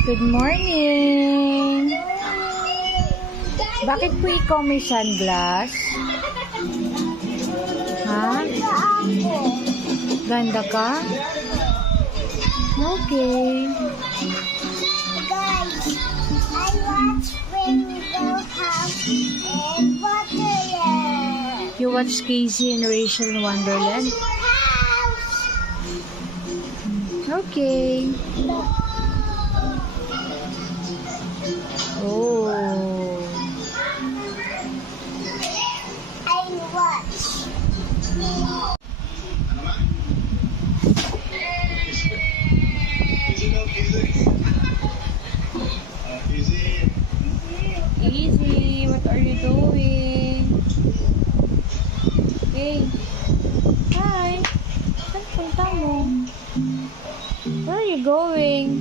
Good morning! Bakit po ikaw may sunglass? Ha? Ganda ka? Okay. Guys, I watch Rainbow House and Wonderland. You watch Casey and Rachel in Wonderland? House. Okay. Oh. I watch. Easy, what are you doing? Hey. Hi. Saan punta mo? Where are you going?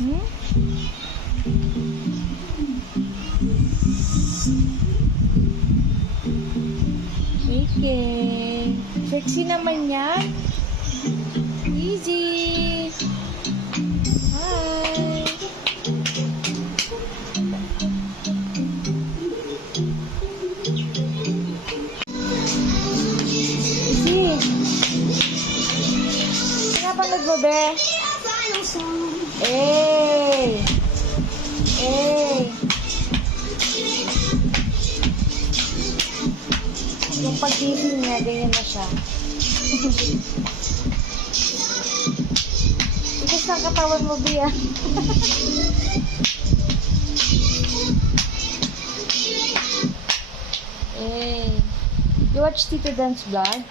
Hmm? Sige. Sexy naman yan. Easy. Hi. Easy. Pinapanood mo, be? Eh. Eh. Yung pag-gising niya, ganyan na siya. Ikas na katawan mo, Bia. Eh. You watch Tito Dan's vlog?